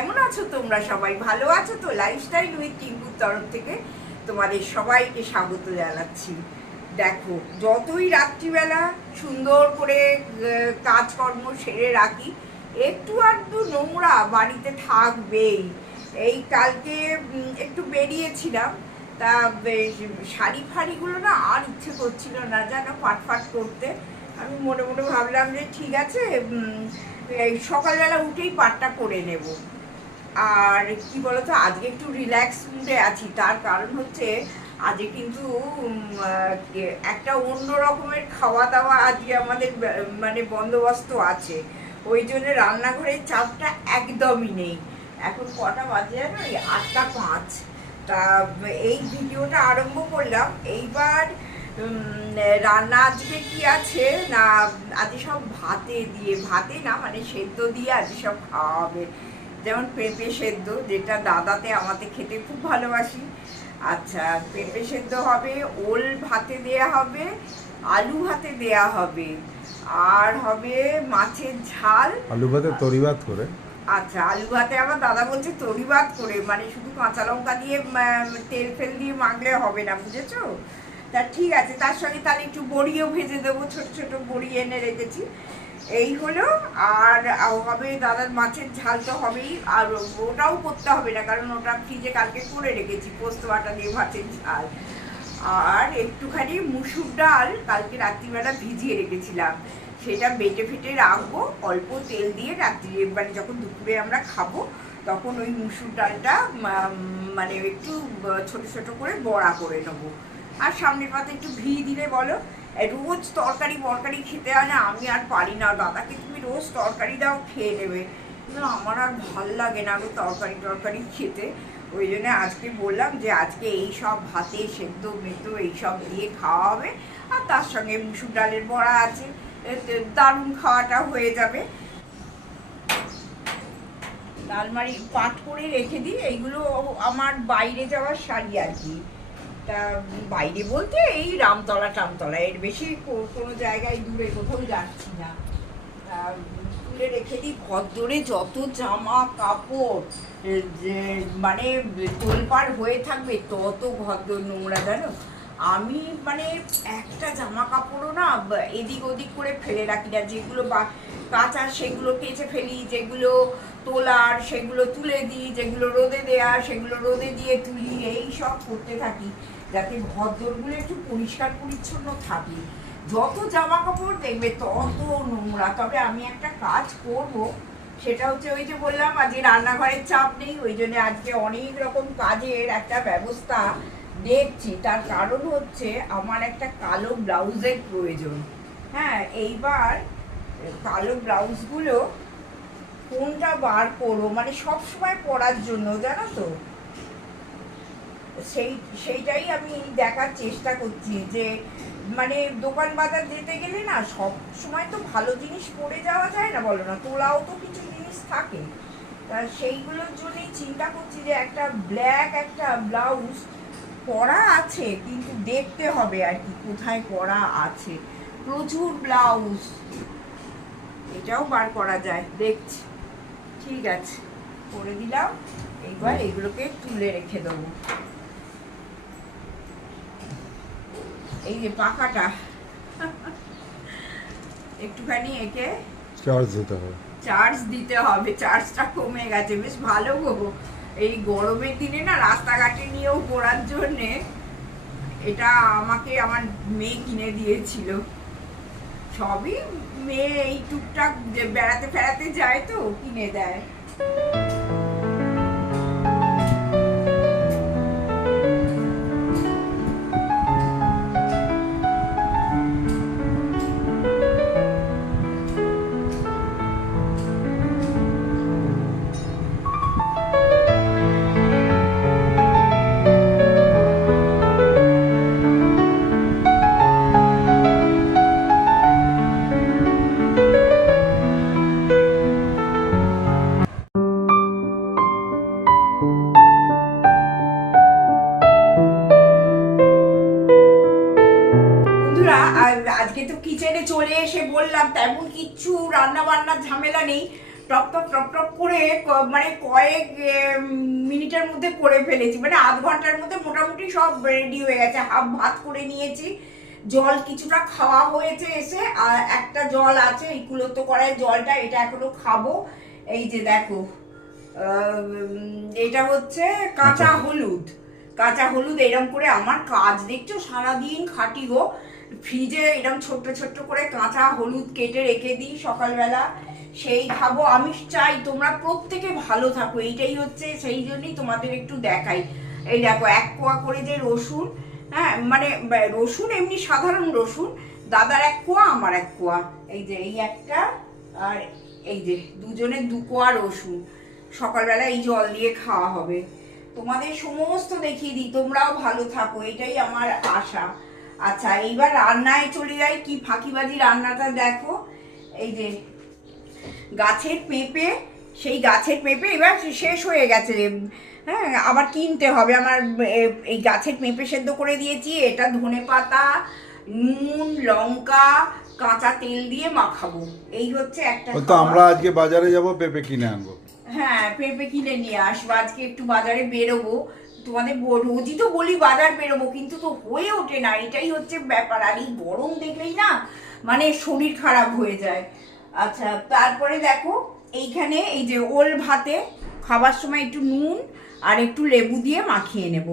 কেমন আছো তোমরা সবাই? ভালো আছো তো? লাইফস্টাইল উইথ টিঙ্কুর তরফ থেকে তোমাদের সবাইকে স্বাগত জানাচ্ছি। দেখো, যতই রাত্রিবেলা সুন্দর করে কাজকর্ম সেরে রাখি, একটু আধটু নোংরা বাড়িতে থাকবেই। এই কালকে একটু বেরিয়েছিলাম, তা শাড়ি ফাড়িগুলো না আর ইচ্ছে করছিল না জানো ফাটফাট করতে। আমি মনে মনে ভাবলাম যে ঠিক আছে, এই সকালবেলা উঠেই পাটটা করে নেব। আর কি বলতো, আজকে একটু রিল্যাক্স মুডে আছি। তার কারণ হচ্ছে আজকে কিন্তু একটা অন্য রকমের খাওয়া দাওয়া আজকে আমাদের মানে বন্দোবস্ত আছে। ওই জন্য রান্নাঘরের চাপটা একদমই নেই। এখন কটা বাজে জানো? 8:05। তা এই ভিডিওটা আরম্ভ করলাম। এইবার রান্না আজকে কি আছে না, আজকে সব ভাতে না মানে সেদ্ধ দিয়ে আজকে সব খাওয়া হবে। যেমন পেঁপে সেদ্ধ, যেটা দাদাতে আমাদের খেতে খুব ভালোবাসি। আচ্ছা, পেঁপে সেদ্ধ হবে, ওল ভাতে দেয়া হবে, আলু ভাতে দেয়া হবে, আর হবে মাছের ঝাল। আলু ভাতে তরি ভাত করে। আচ্ছা, আলু ভাতে আমার দাদা বলছে তরি ভাত করে, মানে শুধু কাঁচা লঙ্কা দিয়ে তেল ফেল দিয়ে মাখলে হবে না, বুঝেছো? তা ঠিক আছে, তার সঙ্গে তাহলে একটু বড়িও ভেজে দেবো, ছোট ছোট বড়ি এনে রেখেছি। এই হলো। আর হবে দাদার মাছের ঝাল তো হবেই, আর ওটাও করতে হবে না কারণ ওটা ফ্রিজে কালকে করে রেখেছি, পোস্ত বাটা দিয়ে মাছের ঝাল। আর একটুখানি মুসুর ডাল কালকে রাত্রিবেলা ভিজিয়ে রেখেছিলাম, সেটা বেটে ফেটে রাখবো অল্প তেল দিয়ে। রাত্রি মানে যখন দুপুরে আমরা খাবো তখন ওই মুসুর ডালটা মানে একটু ছোট ছোট করে বড়া করে নেবো। আর সামনের পাতে একটু ঘি দিলে বলো, রোজ তরকারি বরকারি খেতে হয় না, আমি আর পারি না। দাদাকে তুমি রোজ তরকারি দাও, খেয়ে নেবে, কিন্তু আমার আর ভাল লাগে না তরকারি টরকারি খেতে। ওই জন্য আজকে বললাম যে আজকে এই সব ভাতে সেদ্ধ মেদ্ধ এইসব দিয়ে খাওয়া হবে, আর তার সঙ্গে মুসুর ডালের বড়া আছে, দারুণ খাওয়াটা হয়ে যাবে। আলমারি পাট করে রেখে দিই, এইগুলো আমার বাইরে যাওয়ার শাড়ি আর কি। তা বাইরে বলতে এই রামতলা টামতলা, এর বেশি কোনো জায়গায় দূরে কোথাও যাচ্ছি না। তুলে রেখে দিই ঘরদোরে যত জামা কাপড় মানে তোলপাড় হয়ে থাকবে তত ঘরদোর নোংরা, জানো। আমি মানে একটা জামা কাপড়ও না এদিক ওদিক করে ফেলে রাখি না, যেগুলো কাঁচা সেগুলো কেচে ফেলি, যেগুলো তোলার সেগুলো তুলে দিই, যেগুলো রোদে দেয়া সেগুলো রোদে দিয়ে তুলি, এই সব করতে থাকি যাতে ঘরদোরগুলো একটু পরিষ্কার পরিচ্ছন্ন থাকে। যত জামা কাপড় দেখবে তত নোংরা। তবে আমি একটা কাজ করব, সেটা হচ্ছে ওই যে বললাম আজকে রান্নাঘরের চাপ নেই, ওই জন্য আজকে অনেক রকম কাজের একটা ব্যবস্থা দেখছি। তার কারণ হচ্ছে আমার একটা কালো ব্লাউজের প্রয়োজন। হ্যাঁ, এইবার কালো ব্লাউজগুলো কোনটা বার করবো, মানে সব সময় পরার জন্য, জানো তো, সেইটাই আমি দেখার চেষ্টা করছি। যে মানে দোকান বাজার যেতে গেলে না সব সময় তো ভালো জিনিস পরে যাওয়া যায় না, বলো না, তোলাও তো কিছু জিনিস থাকে। তা সেইগুলোর জন্যই চিন্তা করছি যে একটা ব্ল্যাক একটা ব্লাউজ পরা আছে, কিন্তু দেখতে হবে আর কি কোথায় পরা আছে। প্রচুর ব্লাউজ, এটাও বার করা যায়, দেখছি। ঠিক আছে, করে দিলাম। এইবার এগুলোকে তুলে রেখে দেবো। এই যে পাখাটা একটুখানি একে চার্জ দিতে হবে, চার্জটা কমে গেছে, বেশ ভালো গো। এই গরমের দিনে না রাস্তাঘাটে নিয়েও পড়ার জন্যে এটা আমাকে আমার মেয়ে কিনে দিয়েছিল। সবই মেয়ে এই টুকটাক বেড়াতে ফেরাতে যায় তো কিনে দেয়। আজকে তো কিচেনে চলে এসে বললাম তেমন কিচ্ছু রান্না বান্নার ঝামেলা নেই, টপ টপ টপ টপ করে মানে কয়েক মিনিটের মধ্যে করে ফেলেছি, মানে আধ ঘন্টার মধ্যে মোটামুটি সব রেডি হয়ে গেছে। হাফ ভাত করে নিয়েছি, জল কিছুটা খাওয়া হয়েছে এসে, আর একটা জল আছে এই কুলতো কড়াই জলটা, এটা এখনো খাবো। এই যে দেখো এটা হচ্ছে কাঁচা হলুদ, কাঁচা হলুদ এরকম করে আমার কাজ দেখছো সারাদিন খাটি গো। ফ্রিজে এরকম ছোট্ট ছোট্ট করে কাঁচা হলুদ কেটে রেখে দিই সকালবেলা, সেই খাবো। আমি চাই তোমরা প্রত্যেকে ভালো থাকো, এইটাই হচ্ছে, সেই জন্যই তোমাদের একটু দেখাই। এই দেখো 1 কোয়া করে যে রসুন, হ্যাঁ মানে রসুন এমনি সাধারণ রসুন, দাদার 1 কোয়া আমার 1 কোয়া, এই যে এই একটা, আর এই যে দুজনে 2 কোয়া রসুন। সকালবেলা এই জল দিয়ে খাওয়া হবে। তোমাদের সমস্ত দেখিয়ে দিই, তোমরাও ভালো থাকো, এটাই আমার আশা। আচ্ছা এইবার রান্নায় চলে যাই, কি ফাঁকিবাজি রান্নাটা দেখো। এই যে গাছের পেঁপে, সেই গাছের পেঁপে এবার শেষ হয়ে গেছে, হ্যাঁ আবার কিনতে হবে। আমার এই গাছের পেঁপে সেদ্ধ করে দিয়েছি, এটা ধনেপাতা, নুন, লঙ্কা, কাঁচা তেল দিয়ে মাখাবো, এই হচ্ছে একটা। তো আমরা আজকে বাজারে যাব, পেঁপে কিনে আনবো। হ্যাঁ পেঁপে কিনে নিয়ে আসবো, আজকে একটু বাজারে বেরোবো। তোমাদের রোজই তো বলি বাজার বেরোবো, কিন্তু তো হয়ে ওঠে না, এটাই হচ্ছে ব্যাপার। আর এই গরম দেখলেই না মানে শরীর খারাপ হয়ে যায়। আচ্ছা তারপরে দেখো এইখানে এই যে ওল ভাতে খাবার সময় একটু নুন আর একটু লেবু দিয়ে মাখিয়ে নেব।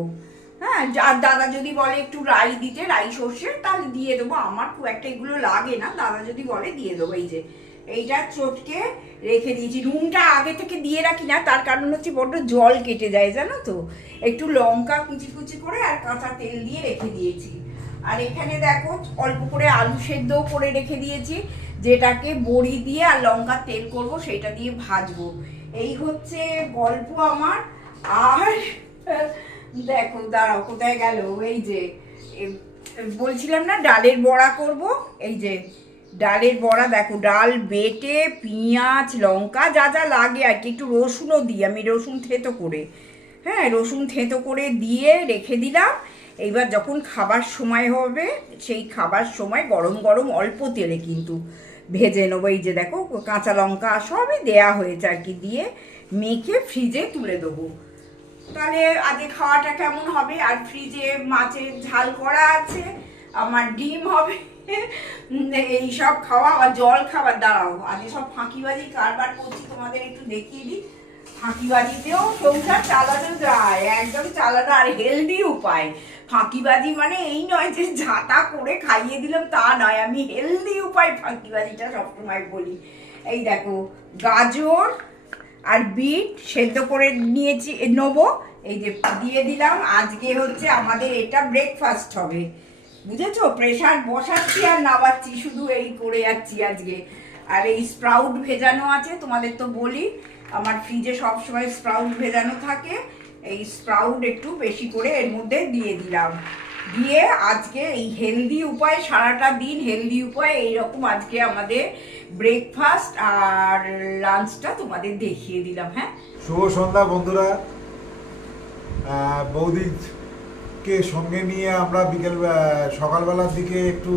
হ্যাঁ আর দাদা যদি বলে একটু রাই দিতে, রাই সর্ষে, তাহলে দিয়ে দেবো। আমার খুব একটা এগুলো লাগে না, দাদা যদি বলে দিয়ে দেবো। এই যে এইটা চটকে রেখে দিয়েছি। নুনটা আগে থেকে দিয়ে রাখি না, তার কারণ হচ্ছে বড্ড জল কেটে যায় জানো তো। একটু লঙ্কা কুচি কুচি করে আর কাঁচা তেল দিয়ে রেখে দিয়েছি। আর এখানে দেখো অল্প করে আলু সেদ্ধও করে রেখে দিয়েছি, যেটাকে বড়ি দিয়ে আর লঙ্কা তেল করব, সেটা দিয়ে ভাজবো। এই হচ্ছে গল্প আমার। আর দেখো দাঁড়াও কোথায় গেল, এই যে বলছিলাম না ডালের বড়া করব। এই যে ডালের বড়া দেখো, ডাল বেটে পেঁয়াজ লঙ্কা যা যা লাগে আর কি, একটু রসুনও দিই আমি, রসুন থেঁতো করে, হ্যাঁ রসুন থেঁতো করে দিয়ে রেখে দিলাম। এইবার যখন খাবার সময় হবে, সেই খাবার সময় গরম গরম অল্প তেলে কিন্তু ভেজে নেবো। এই যে দেখো কাঁচা লঙ্কা সবই দেয়া হয়েছে আর কি, দিয়ে মেখে ফ্রিজে তুলে দেবো। তাহলে আজকে খাওয়াটা কেমন হবে। আর ফ্রিজে মাছের ঝাল করা আছে, আমার ডিম হবে, এই সব খাওয়া। আর জল খাবার, দাঁড়াও আজকে সব ফাঁকিবাজি কারবার করছি, তোমাদের একটু দেখিয়ে দিই। ফাঁকিবাজিতেও সংসার চালানো যায়, একদম চালানো, আর হেলদি উপায়। ফাঁকিবাজি মানে এই নয় যে ঝাঁটা করে খাইয়ে দিলাম, তা নয়, আমি হেলদি উপায় ফাঁকিবাজিটা সবসময় বলি। এই দেখো গাজর আর বিট সেদ্ধ করে নিয়েছি, নেবো। এই যে দিয়ে দিলাম। আজকে হচ্ছে আমাদের এটা ব্রেকফাস্ট হবে, বুঝেছো? প্রেশার বসাচ্ছি আর নামাচ্ছি, শুধু এই করে যাচ্ছি আজকে। আর এই স্প্রাউট ভেজানো আছে, তোমাদের তো বলি আমার ফ্রিজে সবসময় স্প্রাউট ভেজানো থাকে। এই স্প্রাউট একটু বেশি করে এর মধ্যে দিয়ে দিলাম, দিয়ে আজকে এই হেলদি উপায়, সারাটা দিন হেলদি উপায় এইরকম আজকে আমাদের ব্রেকফাস্ট আর লাঞ্চটা তোমাদের দেখিয়ে দিলাম। হ্যাঁ শুভ সন্ধ্যা বন্ধুরা। বৌদিকে সঙ্গে নিয়ে আমরা সকালবেলার দিকে একটু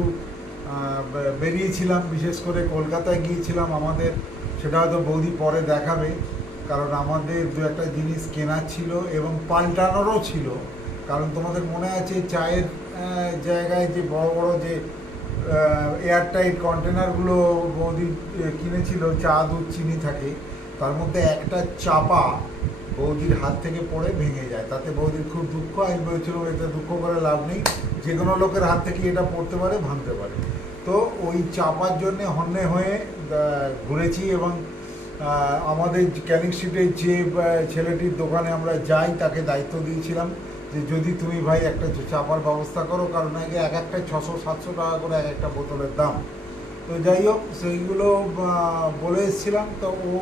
বেরিয়েছিলাম, বিশেষ করে কলকাতায় গিয়েছিলাম আমাদের। সেটা হয়তো বৌদি পরে দেখাবে, কারণ আমাদের দু একটা জিনিস কেনার ছিল এবং পাল্টানোরও ছিল। কারণ তোমাদের মনে আছে চায়ের জায়গায় যে বড় বড় যে এয়ারটাইট কন্টেনারগুলো বৌদি কিনেছিল, চা দুধ চিনি থাকে, তার মধ্যে একটা চাপা বৌদির হাত থেকে পড়ে ভেঙে যায়। তাতে বৌদির খুব দুঃখ। আমি বলেছিল এতে দুঃখ করে লাভ নেই, যে কোনো লোকের হাত থেকে এটা পড়তে পারে, ভাঙতে পারে। তো ওই চাপার জন্যে হন্যে হয়ে ঘুরেছি এবং আমাদের ক্যানিং স্ট্রিটের যে ছেলেটির দোকানে আমরা যাই, তাকে দায়িত্ব দিয়েছিলাম যে যদি তুমি ভাই একটা চাপার ব্যবস্থা করো, কারণ আগে এক একটা 600-700 টাকা করে এক একটা বোতলের দাম। তো যাই হোক সেইগুলো বলে এসেছিলাম। তো ও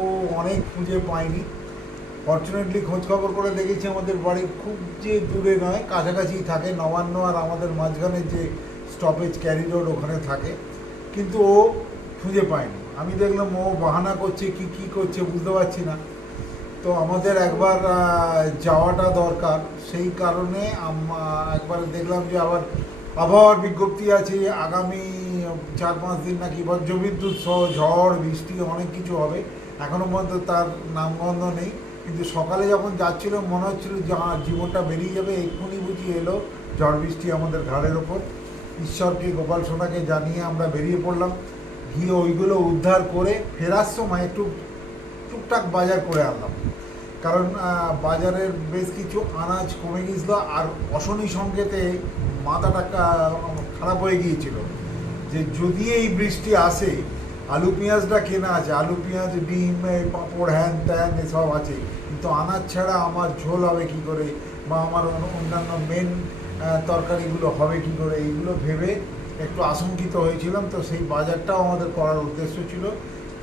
অনেক খুঁজে পায়নি। ফর্চুনেটলি খোঁজখবর করে দেখেছি আমাদের বাড়ি খুব যে দূরে নয়, কাছাকাছি থাকে, নবান্ন আর আমাদের মাঝখানে যে স্টপেজ ক্যারি রোড ওখানে থাকে, কিন্তু ও খুঁজে পায়নি। আমি দেখলাম ও বাহানা করছে, কি করছে বুঝতে পারছি না। তো আমাদের একবার যাওয়াটা দরকার, সেই কারণে একবার দেখলাম যে আবার আবহাওয়ার বিজ্ঞপ্তি আছে আগামী 4-5 দিন নাকি বজ্রবিদ্যুৎ সহ ঝড় বৃষ্টি অনেক কিছু হবে। এখনও পর্যন্ত তার নামগন্ধ নেই। কিন্তু সকালে যখন যাচ্ছিল মনে হচ্ছিল যে জীবনটা বেরিয়ে যাবে, এক্ষুনি বুঝি এলো ঝড় বৃষ্টি আমাদের ঘাড়ের ওপর। ঈশ্বরকে, গোপাল সোনাকে জানিয়ে আমরা বেরিয়ে পড়লাম। গিয়ে ওইগুলো উদ্ধার করে ফেরার সময় একটু টুকটাক বাজার করে আনলাম, কারণ বাজারের বেশ কিছু আনাজ কমে গিয়েছিল। আর অশনি সংকেতে মাথাটা খারাপ হয়ে গিয়েছিল যে যদি এই বৃষ্টি আসে, আলু পেঁয়াজটা কেনা আছে, আলু পেঁয়াজ, ডিম, পাঁপড়, হ্যান ত্যান এসব আছে, কিন্তু আনাজ ছাড়া আমার ঝোল হবে কী করে, বা আমার অন্যান্য মেন তরকারিগুলো হবে কী করে, এইগুলো ভেবে একটু আশঙ্কিত হয়েছিলাম। তো সেই বাজারটাও আমাদের করার উদ্দেশ্য ছিল।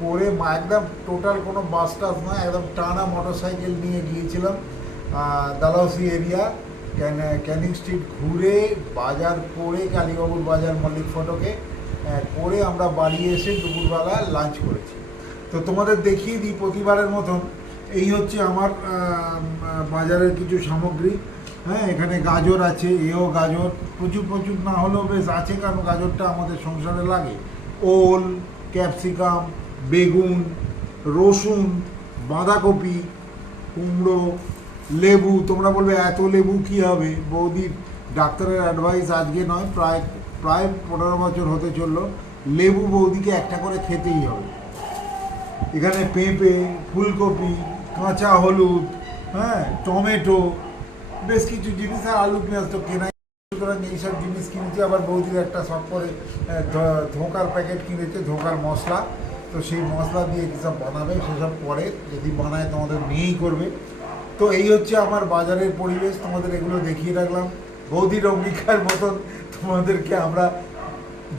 করে একদম টোটাল কোনো বাস টাস নয়, একদম টানা মোটর সাইকেল নিয়ে গিয়েছিলাম ডালহৌসি এরিয়া, ক্যানিং স্ট্রিট ঘুরে বাজার করে, কালীবাবুর বাজার, মল্লিক ফটকে করে আমরা বাড়ি এসে দুপুরবেলা লাঞ্চ করেছি। তো তোমাদের দেখিয়ে দিই প্রতিবারের মতন, এই হচ্ছে আমার বাজারের কিছু সামগ্রী। হ্যাঁ, এখানে গাজর আছে, এও গাজর প্রচুর প্রচুর না হলেও বেশ আছে, কারণ গাজরটা আমাদের সংসারে লাগে। ওল, ক্যাপসিকাম, বেগুন, রসুন, বাঁধাকপি, কুমড়ো, লেবু। তোমরা বলবে এত লেবু কী হবে? বৌদির ডাক্তারের অ্যাডভাইস আজকে নয়, প্রায় 15 বছর হতে চললো, লেবু বৌদিকে একটা করে খেতেই হবে। এখানে পেঁপে, ফুলকপি, কাঁচা হলুদ, হ্যাঁ, টমেটো, বেশ কিছু জিনিস, আর আলু পেঁয়াজ তো কেনাই। সুতরাং এইসব জিনিস কিনেছি। আবার বৌদির একটা শখ করে ধোঁকার প্যাকেট কিনেছে, ধোঁকার মশলা। তো সেই মশলা দিয়ে কী সব বানাবে সেসব পরে যদি বানায় তোমাদের নিয়েই করবে। তো এই হচ্ছে আমার বাজারের পরিবেশ, তোমাদের এগুলো দেখিয়ে রাখলাম। বৌদির অঙ্গীকার মতন তোমাদেরকে আমরা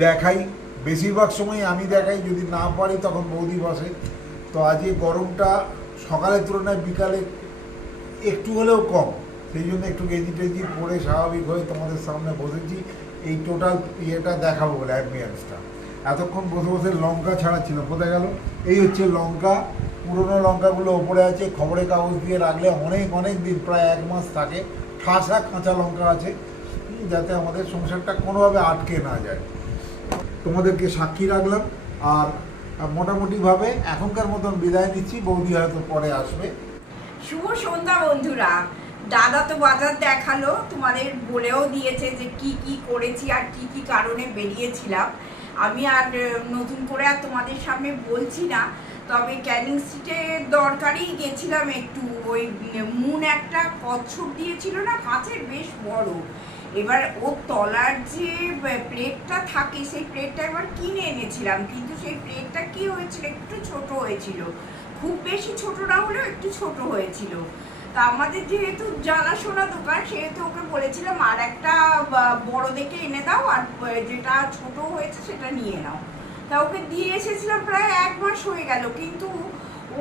দেখাই, বেশিরভাগ সময় আমি দেখাই, যদি না পারি তখন বৌদি বসে। তো আজকে গরমটা সকালের তুলনায় বিকালে একটু হলেও কম, সেই জন্য একটু গেঞ্জি টেঞ্জি পরে স্বাভাবিক হয়ে তোমাদের সামনে বসেছি এই টোটাল ইয়েটা দেখাবো বলে, অ্যাম্বিয়েন্সটা। এতক্ষণ বসে বসে লঙ্কা ছাড়া ছিল, কোথায় গেল? এই হচ্ছে লঙ্কা, পুরনো লঙ্কাগুলো ওপরে আছে, খবরের কাগজ দিয়ে রাখলে অনেক অনেক দিন, প্রায় 1 মাস থাকে। ঠাসা কাঁচা লঙ্কা আছে, যাতে আমাদের সংসারটা কোনোভাবে আটকে না যায়। তোমাদেরকে সাক্ষী রাখলাম। আর মোটামুটিভাবে এখনকার মতন বিদায় নিচ্ছি, বৌদি হয়তো পরে আসবে। শুভ সন্ধ্যা বন্ধুরা। দাদা তো বাজার দেখালো, তোমাদের বলেও দিয়েছে যে কি কি করেছি আর কি কি কারণে বেরিয়েছিলাম। আমি আর নতুন করে আর তোমাদের সামনে বলছি না। তবে ক্যানিং স্ট্রিটে দরকারই গেছিলাম একটু, ওই মুন একটা কচ্ছপ দিয়েছিল না কাঁচের, বেশ বড়। এবার ওর তলার যে প্লেটটা থাকে সেই প্লেটটা একবার কিনে এনেছিলাম, কিন্তু সেই প্লেটটা কি হয়েছিল, একটু ছোট হয়েছিল, খুব বেশি ছোট না হলেও একটু ছোট হয়েছিল। তা আমাদের যেহেতু জানাশোনা দোকান, সেহেতু ওকে বলেছিলাম আর একটা বড় দেখে এনে দাও, আর যেটা ছোট হয়েছে সেটা নিয়ে নাও। তা ওকে দিয়ে এসেছিলাম, প্রায় 1 মাস হয়ে গেল, কিন্তু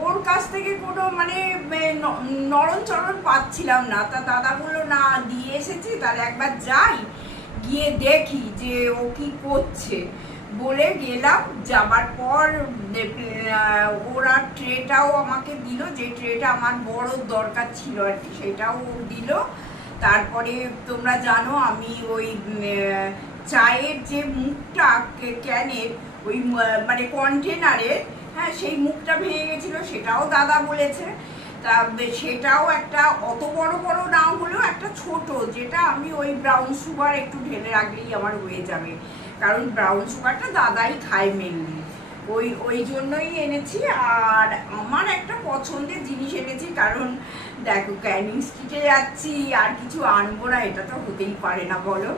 ওর কাছ থেকে কোনো মানে নরম চরণ পাচ্ছিলাম না। তা দাদা বললো না, দিয়ে এসেছি, তাহলে একবার যাই, গিয়ে দেখি যে ও কি করছে। বলে গেলাম, যাবার পর ওরা ট্রেটাও আমাকে দিল, যে ট্রেটা আমার বড় দরকার ছিল আর কি, সেটাও দিল। তারপরে তোমরা জানো আমি ওই চায়ের যে মুখটা ক্যানের, ওই মানে কন্টেনারের, হ্যাঁ, সেই মুখটা ভেঙে গেছিলো, সেটাও দাদা বলেছে। তা সেটাও একটা, অত বড় বড় না হলেও একটা ছোট, যেটা আমি ওই ব্রাউন সুগার একটু ঢেলে রাখলেই আমার হয়ে যাবে, কারণ ব্রাউন সুগারটা দাদাই খায় মেনলি, ওই জন্যই এনেছি। আর আমার একটা পছন্দের জিনিস এনেছি, কারণ দেখো ক্যানিং স্ট্রিটে যাচ্ছি আর কিছু আনবো না, এটা তো হতেই পারে না বলো।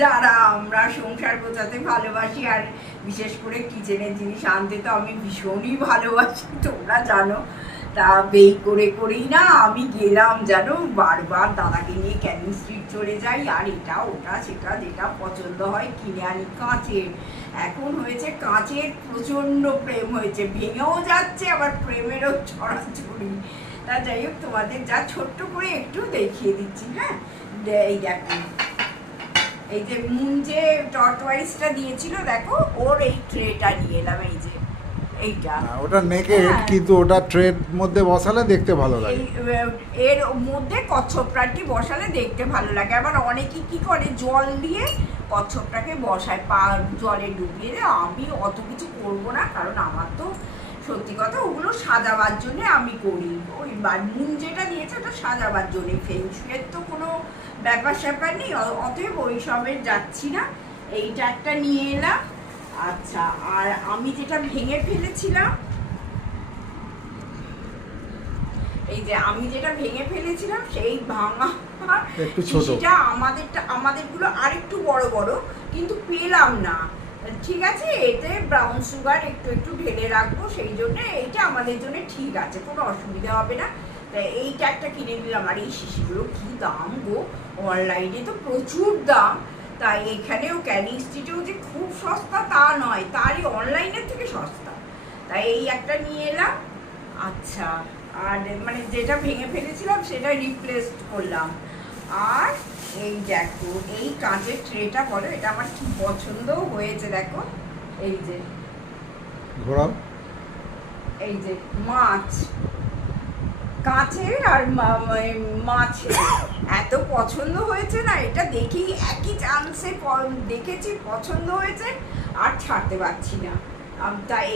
যারা আমরা সংসার গোছাতে ভালোবাসি, আর বিশেষ করে কিচেনের জিনিস আনতে তো আমি ভীষণই ভালোবাসি, তোমরা জানো। তা বেই করেই না আমি গেলাম, জানো, বারবার দাদাকে নিয়ে ক্যানিং স্ট্রিট চলে যাই, আর এটা ওটা সেটা যেটা পছন্দ হয় কিনে আনি। কাঁচের এখন হয়েছে, কাঁচের প্রচণ্ড প্রেম হয়েছে, ভেঙেও যাচ্ছে, আবার প্রেমেরও ছড়াছড়ি। তা যাই হোক, তোমাদের যা ছোট্ট করে একটু দেখিয়ে দিচ্ছি। হ্যাঁ, এই দেখো, এই যে মুন যে টর্টওয়াইজটা দিয়েছিল, দেখো ওর এই ট্রেটা নিয়ে এলাম, এই যে এইটা, ওটা নেকেড, কিন্তু ওটা ট্রের মধ্যে বসালে দেখতে ভালো লাগে। এর মধ্যে কচ্ছপটাকে বসালে দেখতে ভালো লাগে। আবার অনেকে কি করে, জল দিয়ে কচ্ছপটাকে বসায়, পা জলে ডুবিয়ে। আমি অত কিছু করবো না, কারণ আমার তো সত্যি কথা ওগুলো সাজাবার জন্য আমি করি, ওই মুন যেটা দিয়েছে ওটা সাজাবার জন্য, ফেংশুয়ের তো কোনো ব্যাপার স্যাপার নেই, অতএব ওইসবের যাচ্ছি না। এইটা একটা নিয়ে এলাম। আচ্ছা, আর আমি যেটা ভেঙে ফেলেছিলাম, এই যে আমি যেটা ভেঙে ফেলেছিলাম সেই ভাঙা একটু ছোট, শিশিটা আমাদেরগুলো আরেকটু বড় বড়, কিন্তু পেলাম না। ঠিক আছে, এতে ব্রাউন সুগার একটু একটু ঢেলে রাখবো, সেই জন্য এইটা আমাদের জন্য ঠিক আছে, কোনো অসুবিধা হবে না। তাই এইটা একটা কিনে নিলাম। আর এই শিশিগুলো কি দাম গো, অনলাইনে তো প্রচুর দাম, তাই এখানেও ক্যানিং স্ট্রিটেও যে খুব সস্তা তা নয়, তারই অনলাইনের থেকে সস্তা, তাই এই একটা নিয়ে এলাম। আচ্ছা, আর মানে যেটা ভেঙে ফেলেছিলাম সেটা রিপ্লেস করলাম। আর এই দেখো এই কাঁচের ট্রেটা বলো, এটা আমার কি পছন্দও হয়েছে, দেখো এই যে ঘোরাও, এই যে মাছ, কাঁচের আর মাছের এত পছন্দ হয়েছে না, এটা দেখেই একই চান্সে দেখেছি পছন্দ হয়েছে আর ছাড়তে পারছি না, তাই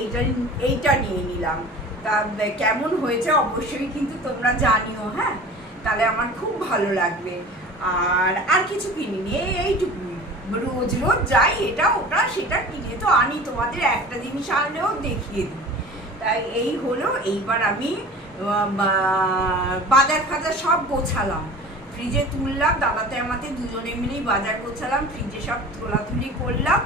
এইটা নিয়ে নিলাম। তা কেমন হয়েছে অবশ্যই কিন্তু তোমরা জানিও, হ্যাঁ, তাহলে আমার খুব ভালো লাগবে। আর কিছু কিনিনি, এইটুকুই, রোজ রোজ যাই এটা ওটা সেটা কিনে তো আনি, তোমাদের একটা জিনিস আনলেও দেখিয়ে দিই। তাই এই হলো, এইবার আমি বাজার ফাজার সব গোছালাম, ফ্রিজে তুললাম, দাদাতে আমাকে দুজনে মিলেই বাজার গোছালাম, ফ্রিজে সব তোলাতুলি করলাম।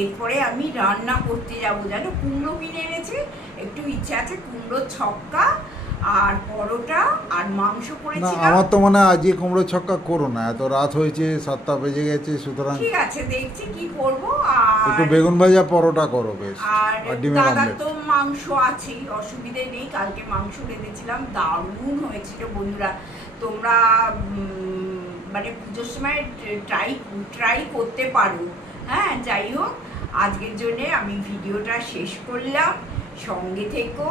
এরপরে আমি রান্না করতে যাবো, জানো কুমড়ো কিনে এনেছি, একটু ইচ্ছে আছে কুমড়োর ছক্কা আর পরোটা আর মাংস না করেছিলাম। আমার তো মনে হয় আজকে কুমড়ো ছক্কা করো না, এত রাত হয়েছে, 7টা বেজে গেছে, সুতরাং ঠিক আছে, দেখছি কি করব। একটু আর বেগুন ভাজা পরোটা করো বেশ, আর আর ডিমের দাদার অমলেট। তো মাংস আছেই, অসুবিধে নেই, কালকে মাংস রেঁধেছিলাম, দারুণ হয়েছিল বন্ধুরা। তোমরা মানে পুজোর সময় ট্রাই করতে পারো। হ্যাঁ, যাই হোক, আজকের জন্য আমি ভিডিওটা শেষ করলাম। সঙ্গে থেকো,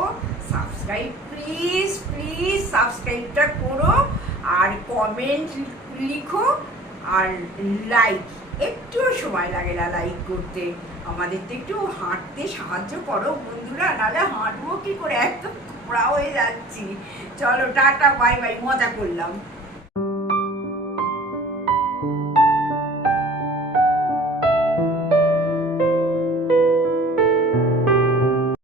সাবস্ক্রাইব প্লিজ প্লিজ সাবস্ক্রাইবটা করো, আর কমেন্ট লিখো, আর লাইক, একটুও সময় লাগে না লাইক করতে, আমাদের তো একটু হাঁটতে সাহায্য করো বন্ধুরা, নাহলে হাঁটবো কি করে, একদম খোঁড়া হয়ে যাচ্ছি। চলো টাটা, বাই বাই, মজা করলাম।